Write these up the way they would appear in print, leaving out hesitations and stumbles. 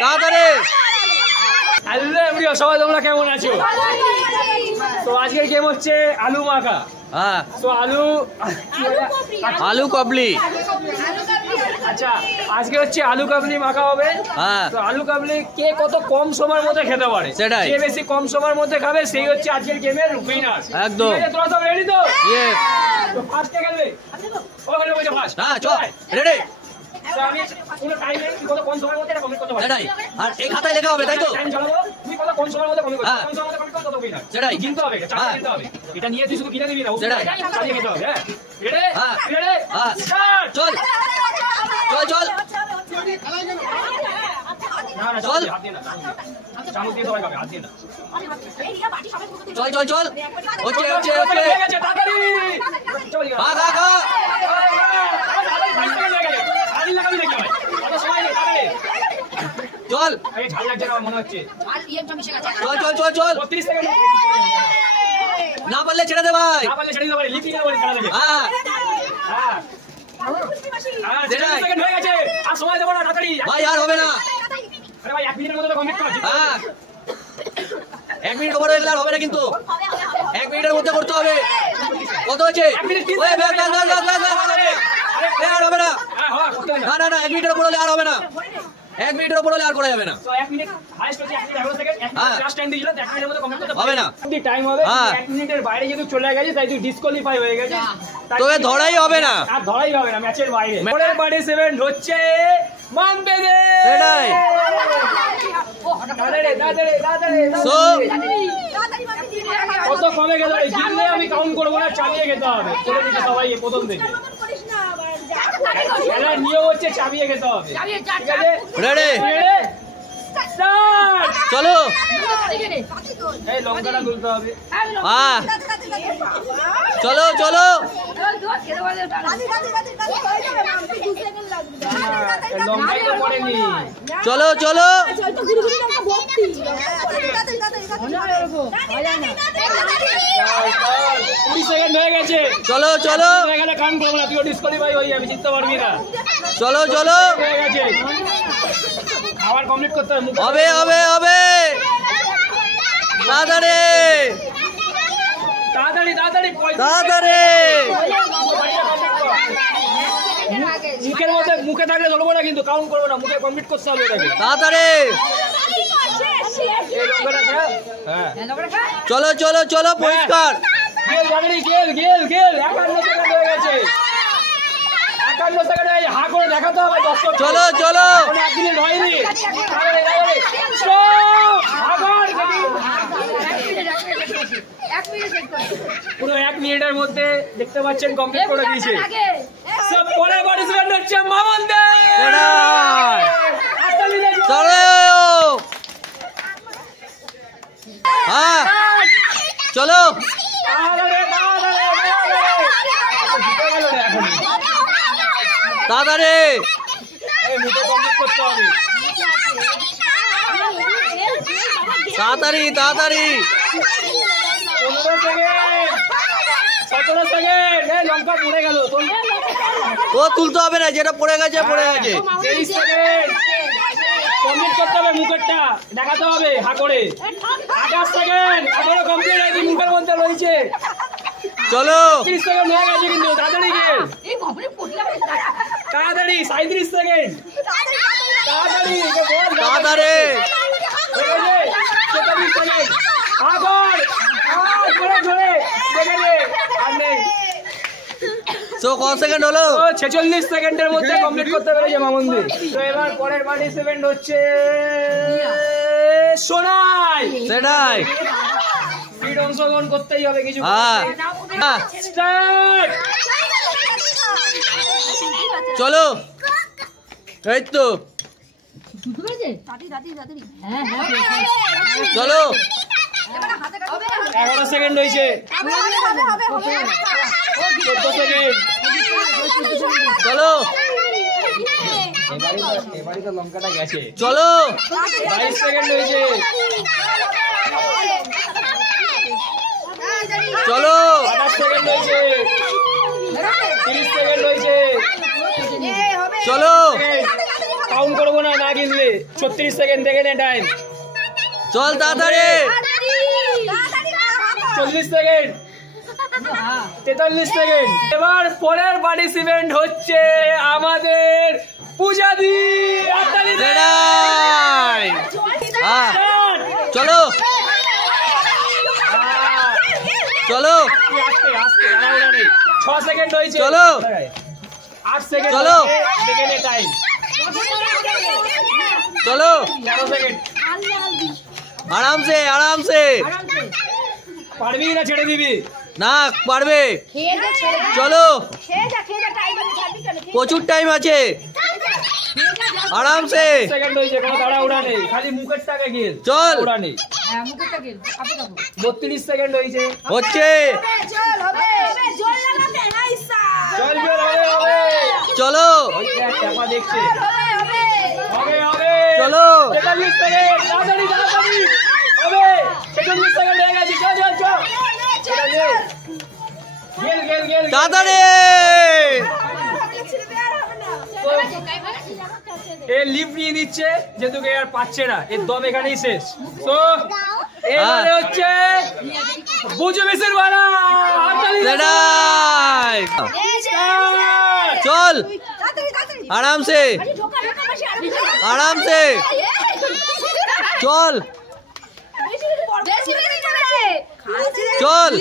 তাড়াতাড়ি। Hello everyone, সবাই তোমরা কেমন আছো? তো আজকের গেম হচ্ছে আলু মাখা। হ্যাঁ, তো আলু কাবলি। আচ্ছা, আজকে হচ্ছে আলু কাবলি মাখা হবে। হ্যাঁ, তো আলু কাবলি কে কত কম সময়ের মধ্যে খেতে পারে, সেটাই। যে বেশি কম সময়ের মধ্যে খাবে সেই হচ্ছে আজকের গেমের উইনার। একদম। তোরা সব রেডি তো? ইয়েস। তো ফার্স্ট কে খেলবে? ও খেলবে বলছে ফার্স্ট। হ্যাঁ, চল রেডি। তো আমি পুরো টাইমে কত কম সময়ের মধ্যে এটা কমপ্লিট করতে পারবো। সেটাই। আর এই খাতায় লেখা হবে, তাই তো? টাইম চালাবো, তুই কত কম সময়ের মধ্যে কমপ্লিট করতে, কম সময়ের মধ্যে কমপ্লিট করতে তত উইনার। সেটাই। কিনতে হবে, চালিয়ে কিনতে হবে। এটা নিয়ে তুই শুধু কিনে দিবি না, সেটাই। চালিয়ে কিনতে হবে। হ্যাঁ রেডি? হ্যাঁ। রেডি? হ্যাঁ, স্টার্ট। চল চল চল না না চল। হাত দিয়ে না, চামচ দিয়ে সবাই খাবে, হাত দিয়ে না। চল চল চল। হচ্ছে হচ্ছে হচ্ছে। হয়ে গেছে, তাড়াতাড়ি চল। খা খা খা। চল চল চল চল চল। না পারলে ছেড়ে দে ভাই। হ্যাঁ, ভাই আর হবে না। হ্যাঁ, 1 মিনিট ওভার হয়ে গেলে আর হবে না, কিন্তু 1 মিনিটের মধ্যে করতে হবে। কত হচ্ছে? আর হবে না। না না না, 1 মিনিটের উপর হলে আর হবে না। 1 মিনিটের উপর হলে আর করা যাবে না। হবে না, টাইম হবে। হ্যাঁ। 1 মিনিটের বাইরে যেহেতু চলে গেছে তাই তুই ডিসকোয়ালিফাই হয়ে গেছে। তোকে ধরাই হবে না। আর ধরাই হবে না ম্যাচের বাইরে। পরের পার্টিসিপেন্ট হচ্ছে মামবেদে। সেটাই। সো কত কমে গেল, জিতলে আমি কাউন্ট করবো না, চালিয়ে খেতে হবে। চলে দিতে সবাই প্রথম থেকে। খেলার নিয়ম হচ্ছে চালিয়ে খেতে হবে। ঠিক আছে, রেডি? স্টার্ট। চলো। এই লঙ্কাটা তুলতে হবে। হ্যাঁ, চলো চলো। লঙ্কাই তো পড়েনি। চলো চলো। 20 সেকেন্ড হয়ে গেছে। চলো চলো। এখানে কাউন্ট করবো না, তুই ডিসকোয়ালিফাই হয়ে যাবি, জিততে পারবি না। চলো চলো। হয়ে গেছে, খাবার কমপ্লিট করতে হবে। হবে হবে হবে। তাড়াতাড়ি তাড়াতাড়ি তাড়াতাড়ি তাড়াতাড়ি। মুখের মধ্যে, মুখে থাকলে ধরবো না, কিন্তু কাউন্ট করবো না, মুখে কমপ্লিট করতে হবে এটাকে। তাড়াতাড়ি। এই লঙ্কাটা খা। হ্যাঁ চলো চলো চলো। পরিষ্কার। গেল তাড়াতাড়ি, গেল গেল গেল। 51 সেকেন্ড হয়ে গেছে। 51 সেকেন্ডে হা করে দেখাতে হবে দর্শক। চলো চলো। 1 মিনিট হয়নি। তাড়াতাড়ি তাড়াতাড়ি স্টপ। আবার পুরো 1 মিনিটের মধ্যে দেখতে পাচ্ছেন কমপ্লিট করে দিয়েছে। সব পরের পার্টিসিপেন্ট হচ্ছে মামন দে। চলো। হ্যাঁ, চলো। তাড়াতাড়ি। তাড়াতাড়ি তাড়াতাড়ি। 15 সেকেন্ড, 17 সেকেন্ড। লঙ্কা পড়ে গেল। ও তুলতে হবে না, যেটা পড়ে গেছে পড়ে গেছে। 23 সেকেন্ড কমপ্লিট করতে হবে, মুখেরটা দেখাতে হবে হা করে। 28 সেকেন্ড এখনো কমপ্লিট হয়নি, মুখের মধ্যে রয়েছে। চলো। 30 সেকেন্ড হয়ে গেছে, কিন্তু তাড়াতাড়ি গিয়ে তাড়াতাড়ি। 37 সেকেন্ড তাড়াতাড়ি তাড়াতাড়ি। 46 সেকেন্ড আগর জোরে জোরে দেখে নে। আর নেই। সো কত সেকেন্ড হলো? 46 সেকেন্ডের মধ্যে কমপ্লিট করতে পেরেছে মামুন্দি। তো এবার পরের পার্টিসিপেন্ট হচ্ছে সোনাই। সেটাই। স্পিড অংশগ্রহণ করতেই হবে কিছু। হ্যাঁ, স্টার্ট। চলো। এই তো চলো। 11 সেকেন্ড হয়েছে। 14 সেকেন্ড। চলো। এবারে তো লঙ্কাটা গেছে। চলো। 22 সেকেন্ড হয়েছে। চলো। 28 সেকেন্ড হয়েছে। 30 সেকেন্ড হয়েছে। চলো। কাউন্ট করবো না না কিনলে। 36 সেকেন্ড দেখে নে টাইম। চল তাড়াতাড়ি। 40 সেকেন্ড, 43 সেকেন্ড। এবার পরের পার্টিসিপেন্ট হচ্ছে আমাদের পূজাদি। চলো চলো 6 সেকেন্ড হয়েছে। চলো 8 সেকেন্ড চলো। দেখে নে টাইম। চলো 11 সেকেন্ড। আরামসে আরামসে। পারবি না ছেড়ে দিবি? না পারবে। চলো প্রচুর টাইম আছে, আরামসে। সেকেন্ড হয়েছে, কোনো তাড়াহুড়া নেই, খালি মুখের টাকা গেল। চল। তাড়াহুড়া নেই। 32 সেকেন্ড হয়েছে। হচ্ছে। চল চল, হবে হবে। চলো ওই দেখ চাপা দেখছে। হবে হবে। চলো 43 সেকেন্ড, তাড়াতাড়ি তাড়াতাড়ি। হবে 46 সেকেন্ড হয়ে গেছে। চল চল চল। এটা নে। গেল গেল গেল। তাড়াতাড়ি। এ লিফট নিয়ে দিচ্ছে যেহেতু আর পাচ্ছে না, এর দম এখানেই শেষ। তো এবারে হচ্ছে বুঝু মিসের বাড়া। সেটাই। চল আরামসে আরামসে। চল চল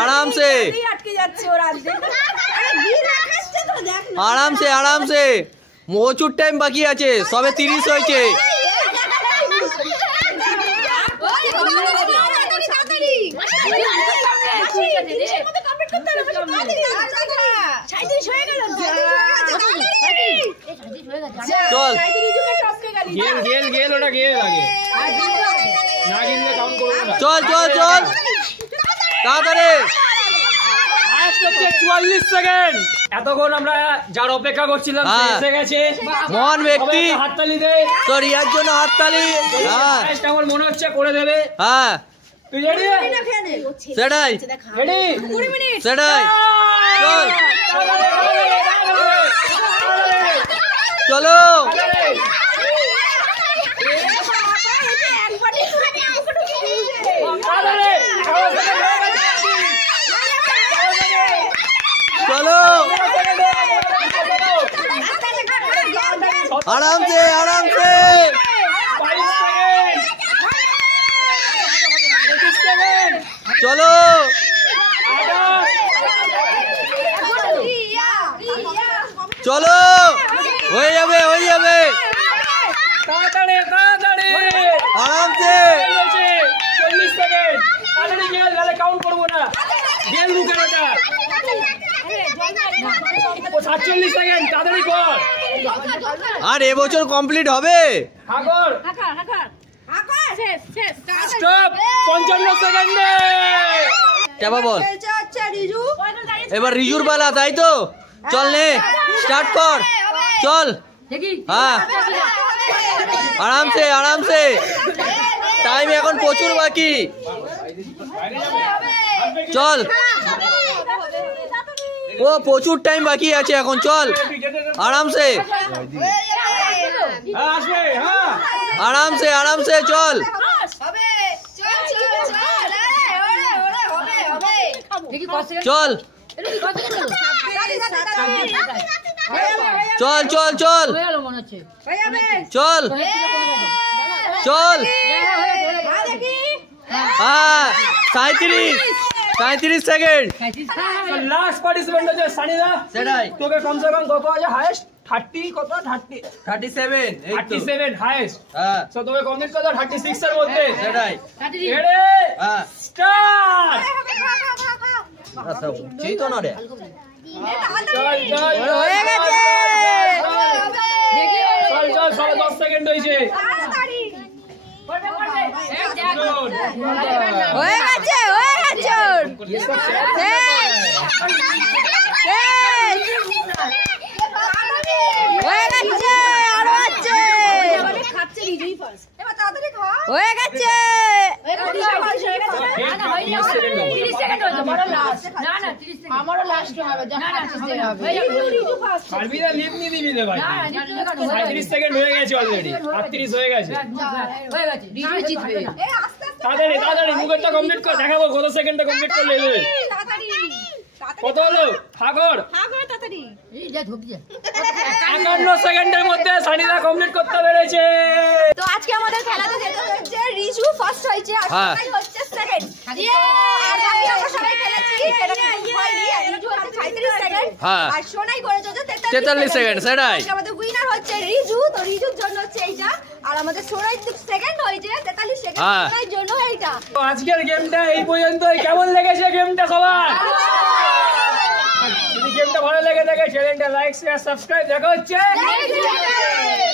আরামসে আরামসে আরামসে। প্রচুর টাইম বাকি আছে, সবে 30 হয়েছে। চল গেল গেল গেল, ওটা গেল আগে না গেলে কাউন্ট করবো না। চল চল চল তাড়াতাড়ি। 44 সেকেন্ড। এতক্ষণ আমরা যার অপেক্ষা করছিলাম সে এসে গেছে। মহান ব্যক্তি, হাততালি দে। তোর ইয়ার জন্য হাততালি। হ্যাঁ আমার মনে হচ্ছে করে দেবে। হ্যাঁ তুই রেডি? সেটাই রেডি? সেটাই। চল চলো চলো আরামসে আরামসে। চলো চলো হয়ে যাবে হয়ে যাবে। তাড়াতাড়ি তাড়াতাড়ি আরামসে। 40 সেকেন্ড। তাড়াতাড়ি গেল, নাহলে কাউন্ট করবো না। গেল মুখের ওটা। 47 সেকেন্ড, তাড়াতাড়ি কর। আর এবছর কমপ্লিট হবে। হাগর স্টপ। 55 সেকেন্ডে। চাপা বল। এবার রিজুর পালা, তাই তো? চল নে স্টার্ট কর। চল হ্যাঁ আরামসে আরামসে। টাইম এখন প্রচুর বাকি। চল ও প্রচুর টাইম বাকি আছে এখন। চল আরামসে আসবে। হ্যাঁ আরামসে আরামসে। চল চল চল চল চল চল চল। হ্যাঁ 37 সেকেন্ড। লাস্ট পার্টিসিপেন্ট হচ্ছে সানিদা। সেটাই। তোকে কমসে কম কত আছে হাইয়েস্ট? 30 কত? 37 37 হাইয়েস্ট। হ্যাঁ সো তোকে কমপ্লিট করতে 36 এর মধ্যে। সেটাই। রেডি হ্যাঁ স্টার্ট। আচ্ছা সেই তো না রে। চল চল হয়ে গেছে। চল চল, সবে 10 সেকেন্ড হয়েছে। হয়ে গেছে হয়ে গেছে। হয়ে গেছে আরো আছে। হয়ে গেছে। আমারও লাস্ট হবে যখন 25 হবে সার্ভিদা লিপ নি দিবি রে ভাই 35 সেকেন্ড হয়ে গেছে অলরেডি 38 হয়ে গেছে রিজু জিতবে তাড়াতাড়ি তাড়াতাড়ি মুখেরটা কমপ্লিট কর দেখাবো কত সেকেন্ডে কমপ্লিট করলে এলো কত হলো হাগর এই যা ঢুক যা 51 সেকেন্ডের মধ্যে সানিদা কমপ্লিট করতে পেরেছে তো আজকে আমাদের খেলাতে যেটা হচ্ছে রিজু ফার্স্ট হয়েছে আর হ্যাঁ। সবাই হচ্ছে সেকেন্ড আর বাকি আমরা সবাই খেলেছি এটা হয়নি আর রিজু হচ্ছে 35 সেকেন্ড হ্যাঁ। আর সোনাই করেছে হচ্ছে 43 সেকেন্ড, সেটাই। আজকে আমাদের উইনার হচ্ছে রিজু, তো রিজুর জন্য হচ্ছে এইটা আর আমাদের সোনাই সেকেন্ড হয়েছে 43 সেকেন্ড হ্যাঁ। সোনাইর জন্য এইটা। তো আজকের গেমটা এই পর্যন্তই কেমন লেগেছে গেমটা সবার যদি গেমটা ভালো লেগে থাকে চ্যানেলটা লাইক শেয়ার সাবস্ক্রাইব দেখা হচ্ছে Next video!